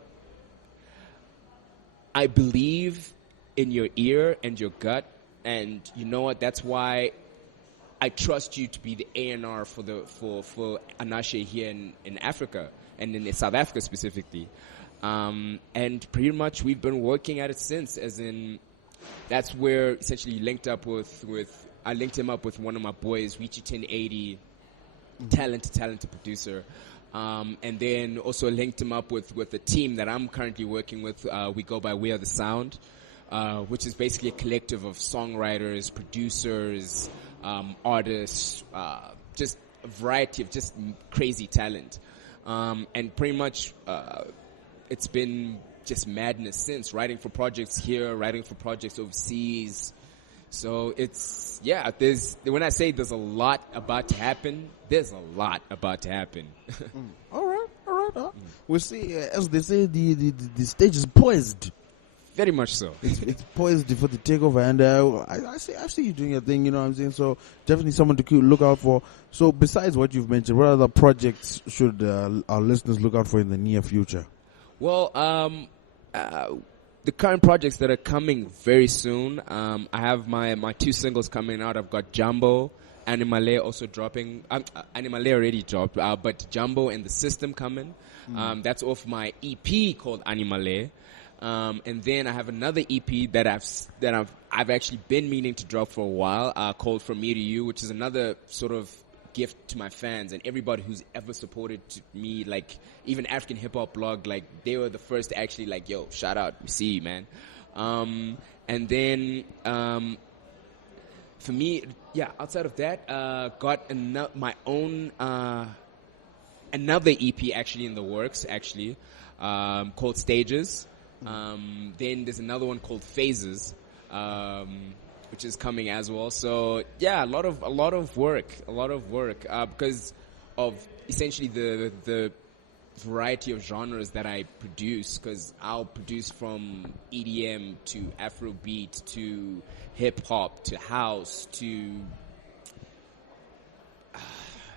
I believe in your ear and your gut, and you know what, that's why I trust you to be the A&R for Anashe here in Africa, and in South Africa specifically. And pretty much we've been working at it since, as in that's where essentially linked up I linked him up with one of my boys, Richie 1080, talented producer. And then also linked him up with the team that I'm currently working with. We go by We Are the Sound. which is basically a collective of songwriters, producers, artists, just a variety of just crazy talent. And pretty much, it's been just madness since, writing for projects here, writing for projects overseas. So it's, when I say there's a lot about to happen, there's a lot about to happen. All right. We see, as they say, the stage is poised. Very much so. It's poised for the takeover, and I see you doing your thing. You know what I'm saying? So definitely someone to look out for. So besides what you've mentioned, what other projects should our listeners look out for in the near future? Well, the current projects that are coming very soon. I have my 2 singles coming out. I've got Jumbo, Animale also dropping. Animale already dropped, but Jumbo and The System coming. That's off my EP called Animale. And then I have another EP that I've actually been meaning to drop for a while, called From Me to You, which is another sort of gift to my fans and everybody who's ever supported me, like even African Hip Hop Blog, like they were the first to actually like, yo, shout out, we see you, man. And then for me, outside of that, got my own another EP actually in the works, actually, called Stages. Then there's another one called Phases, which is coming as well. So yeah, a lot of work, because of essentially the variety of genres that I produce, because I'll produce from EDM to Afrobeat to hip hop to house to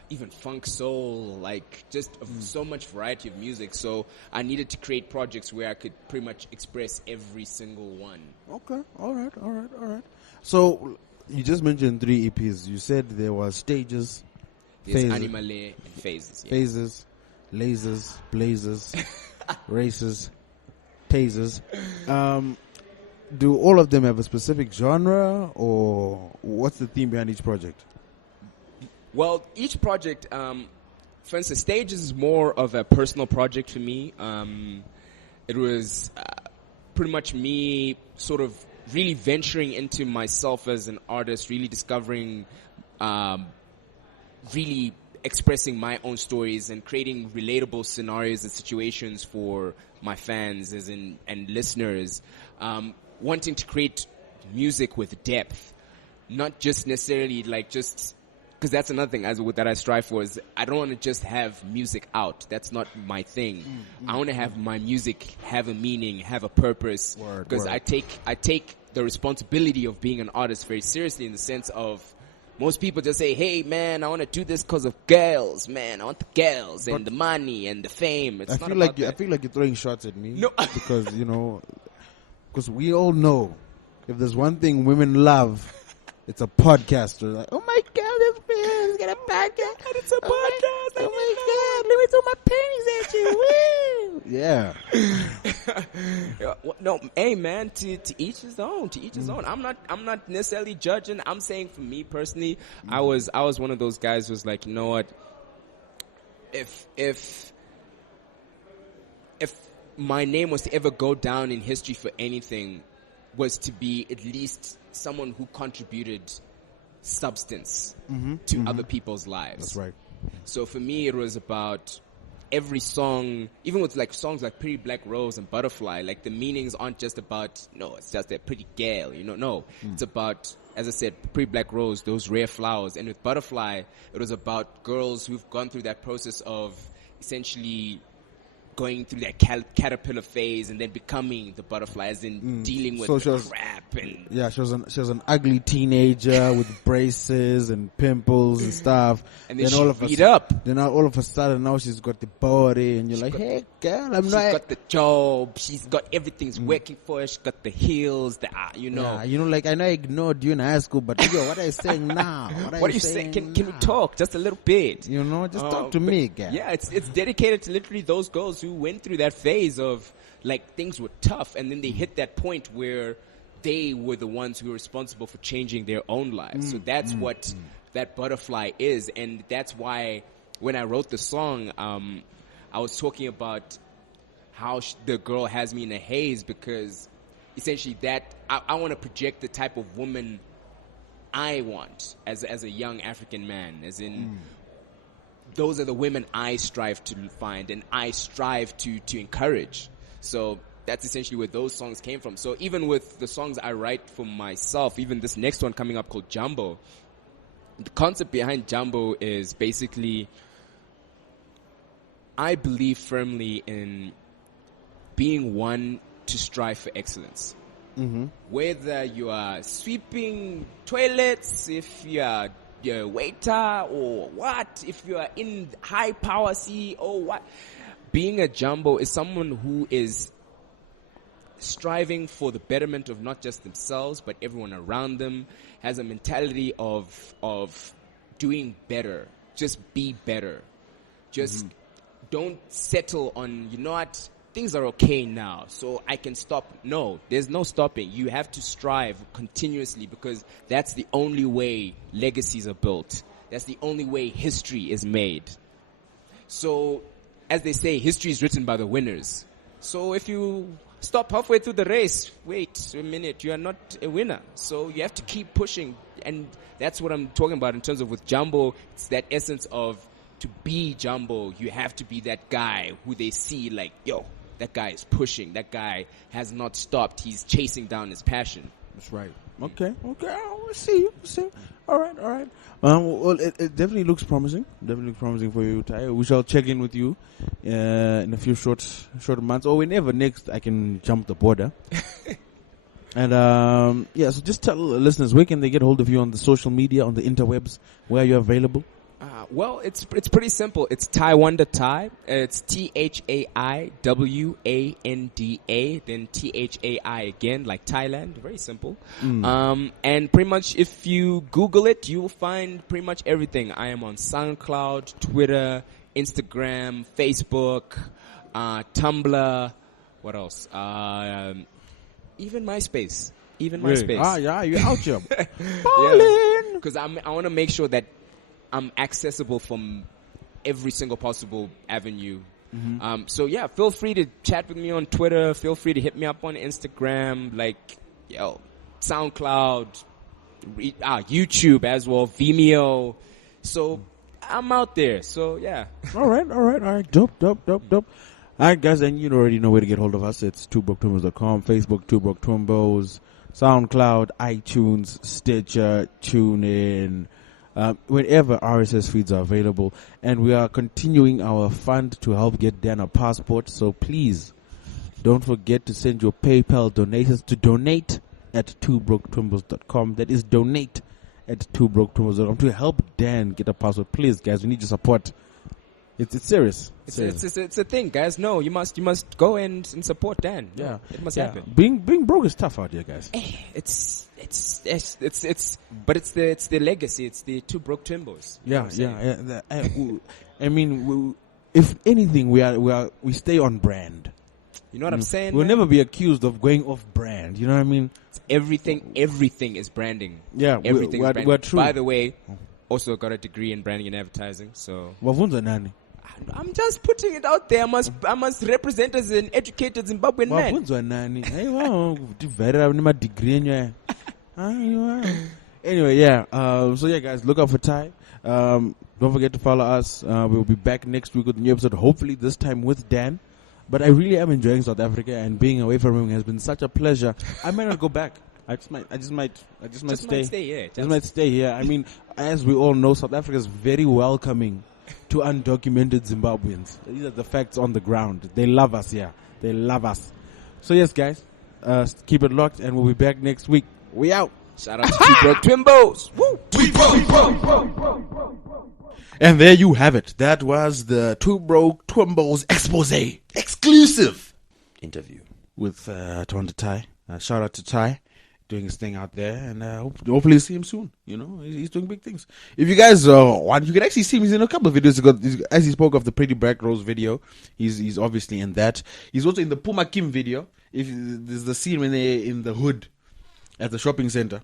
even funk soul, like just so much variety of music. So I needed to create projects where I could pretty much express every single one. Okay, all right. So you just mentioned 3 EPs. You said there were Stages, There's Animale and Phases. Yeah. Phases, Lasers, Blazers, Races, Tasers. Do all of them have a specific genre, or what's the theme behind each project? Well, each project, for instance, Stages is more of a personal project for me. It was pretty much me sort of really venturing into myself as an artist, really discovering, really expressing my own stories and creating relatable scenarios and situations for my fans and listeners, wanting to create music with depth, not just necessarily like just... Because that's another thing that I strive for, is I don't want to just have music out. That's not my thing. I want to have my music have a meaning, have a purpose. Because I take the responsibility of being an artist very seriously, in the sense of most people just say, hey man, I want to do this because of girls, man. I want the girls and the money and the fame. I feel like you're throwing shots at me. No. Because, because we all know if there's one thing women love, it's a podcaster. Like, oh my God, this man's got a podcast. And it's a podcast. Oh my God, let me throw my panties at you. Woo! Yeah. No, hey man, to each his own. To each his own. I'm not necessarily judging. I'm saying for me personally, I was one of those guys who was like, you know what? If my name was to ever go down in history for anything, was to be at least someone who contributed substance to other people's lives. That's right. So for me, it was about every song, even with like songs like Pretty Black Rose and Butterfly, like the meanings aren't just about, no, it's just that pretty girl, no. It's about, as I said, Pretty Black Rose, those rare flowers. And with Butterfly, it was about girls who've gone through that process of essentially going through that caterpillar phase and then becoming the butterfly, as in dealing with crap and... Yeah, she was an ugly teenager with braces and pimples and stuff. And then all beat up. Then all of a sudden now she's got the body and you're like, hey girl, she's got the job, she's got everything's working for her, she's got the heels, Yeah, like I know I ignored you in high school, but what are you saying now? What are you saying? Can we talk just a little bit? Just talk to me, girl. Yeah, it's dedicated to literally those girls who went through that phase of like things were tough, and then they hit that point where they were the ones who were responsible for changing their own lives. So that's what that Butterfly is, and that's why when I wrote the song, I was talking about how the girl has me in a haze, because essentially that I want to project the type of woman I want as a young African man, as in those are the women I strive to find and I strive to encourage. So that's essentially where those songs came from. So even with the songs I write for myself, even this next one coming up called Jumbo, the concept behind Jumbo is basically I believe firmly in being one to strive for excellence. Whether you are sweeping toilets, if you are a waiter or what, if you are in high power CEO, what, being a Jumbo is someone who is striving for the betterment of not just themselves but everyone around them, has a mentality of doing better. Just be better. Just don't settle on, you know what, things are okay now, so I can stop. No, there's no stopping. You have to strive continuously because that's the only way legacies are built. That's the only way history is made. So, as they say, history is written by the winners. So if you stop halfway through the race, wait a minute, you are not a winner. So you have to keep pushing. And that's what I'm talking about in terms of with Jumbo. It's that essence of to be Jumbo, you have to be that guy who they see like, yo, that guy is pushing. That guy has not stopped. He's chasing down his passion. That's right. Okay. We'll see. All right. Well, it definitely looks promising. For you, Ty. We shall check in with you in a few short months or whenever next I can jump the border. And so just tell listeners, where can they get hold of you on the social media, on the interwebs, where you're available? Well, it's pretty simple. It's Thaiwanda Thai. It's ThaiWanda, then THAI again, like Thailand. Very simple. And pretty much if you Google it, you will find pretty much everything. I am on SoundCloud, Twitter, Instagram, Facebook, Tumblr. What else? Even MySpace. Really? Yeah, you're out here. Because I want to make sure that I'm accessible from every single possible avenue. So yeah, feel free to chat with me on Twitter. Feel free to hit me up on Instagram, like, SoundCloud, YouTube as well, Vimeo. So I'm out there. So yeah. All right. Dope. All right, guys, and you already know where to get hold of us. It's twobroke.com, Facebook, Two Broke Twimbos, SoundCloud, iTunes, Stitcher, TuneIn, wherever RSS feeds are available. And we are continuing our fund to help get Dan a passport. So please don't forget to send your PayPal donations to donate at twobroke.twimbos.com. That is donate at twobroke.twimbos.com to help Dan get a passport. Please, guys, we need your support. It's serious. It's a thing, guys. No, you must go and support Dan. Yeah, it must happen. Being broke is tough out here, guys. It's but it's the legacy. It's the Two Broke Twimbos. I mean, if anything, we stay on brand. You know what I'm saying? We'll never be accused of going off brand. You know what I mean? Everything is branding. Yeah, everything is branding. We're true. By the way, also got a degree in branding and advertising. So I'm just putting it out there. I must represent as an educated Zimbabwean man. Anyway, yeah. So yeah, guys, look out for Ty. Don't forget to follow us. We'll be back next week with a new episode. Hopefully this time with Dan. But I really am enjoying South Africa, and being away from him has been such a pleasure. I might not go back. I just might stay here. I mean, as we all know, South Africa is very welcoming to undocumented Zimbabweans. These are the facts on the ground. They love us here. They love us. So yes, guys, keep it locked, and we'll be back next week. We out. Shout out to Two Broke Twimbos. Woo! And there you have it. That was the Two Broke Twimbos expose exclusive interview with Thaiwanda Thai. Shout out to Thai doing his thing out there, and hopefully see him soon. You know, he's doing big things. If you guys want, you can actually see him. He's in a couple of videos. As he spoke of the Pretty Black Rose video, he's obviously in that. He's also in the Puma Kim video. If there's the scene when they're in the hood at the shopping center,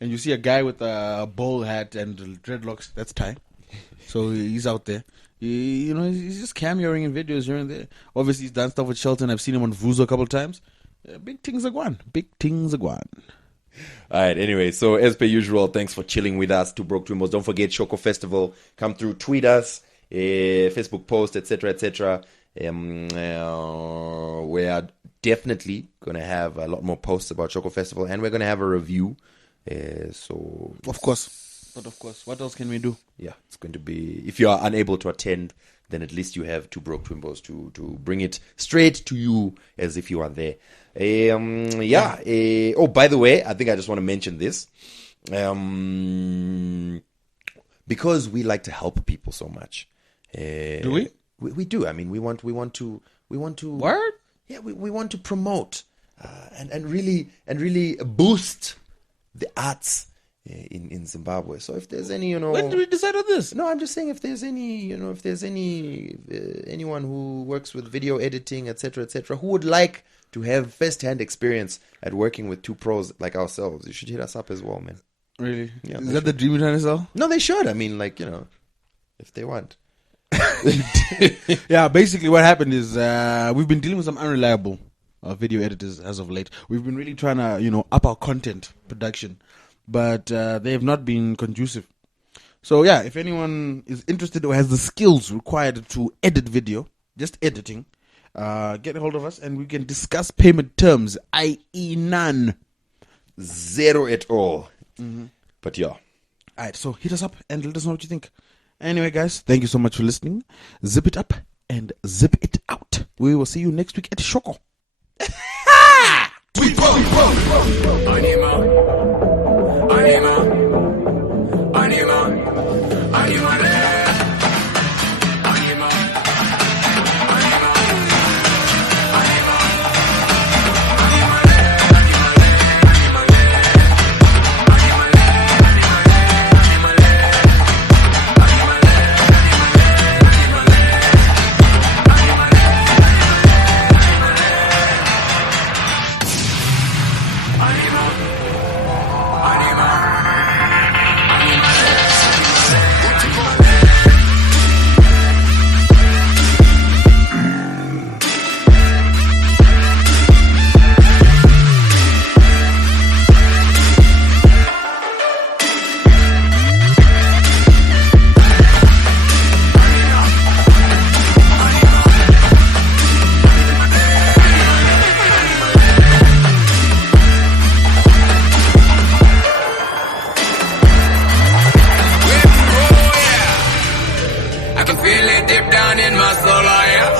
and you see a guy with a bowl hat and dreadlocks, that's Thai. So he's out there. He's just cameoing in videos here and there. Obviously, he's done stuff with Shelton. I've seen him on Vuzo a couple of times. Big things are gone. Big things are gone. All right. Anyway, so as per usual, thanks for chilling with us. Two Broke Twimbos. Don't forget Shoko Festival. Come through, tweet us, Facebook post, etc., etc. We are definitely gonna have a lot more posts about Shoko Festival, and we're gonna have a review. So Of course. But of course, what else can we do? yeah, it's going to be. If you are unable to attend, then at least you have Two Broke Twimbos to bring it straight to you as if you are there. Oh, by the way, I think I just want to mention this. Because we like to help people so much. Do we? We do. I mean, we want to. Word? Yeah, we want to promote and really boost the arts in Zimbabwe. So if there's any, When did we decide on this? no, I'm just saying if there's any, anyone who works with video editing, etc., who would like to have first-hand experience at working with two pros like ourselves, you should hit us up as well, man. Really? Yeah, Is they that the dream you're trying to sell? No, they should. I mean, like, if they want. Yeah, basically what happened is we've been dealing with some unreliable video editors as of late. We've been really trying to, up our content production, but they have not been conducive. So yeah, if anyone is interested or has the skills required to edit video, just editing, get a hold of us and we can discuss payment terms, i.e. none. Zero at all. But yeah. Alright, so hit us up and let us know what you think. Anyway, guys, thank you so much for listening. Zip it up and zip it out. We will see you next week at Shoko. I can feel it deep down in my soul, oh yeah.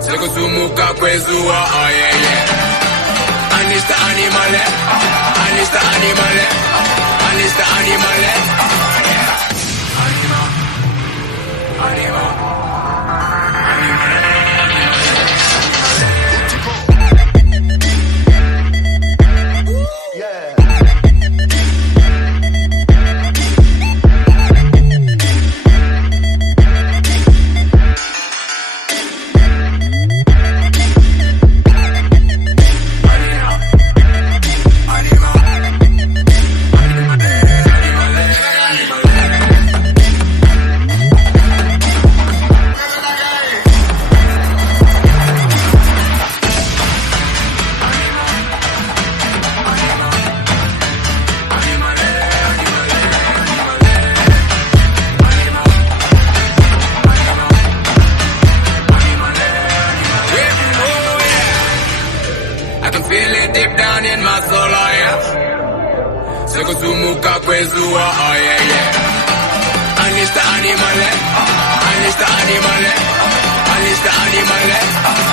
Sekusumuka kwezuwa, oh yeah, yeah. Unleash the animal, unleash the animal, unleash the animal, animal, animal. Sekusumuka kwezuwa, oh yeah, yeah. Unleash the animal, unleash the animal, unleash the animal.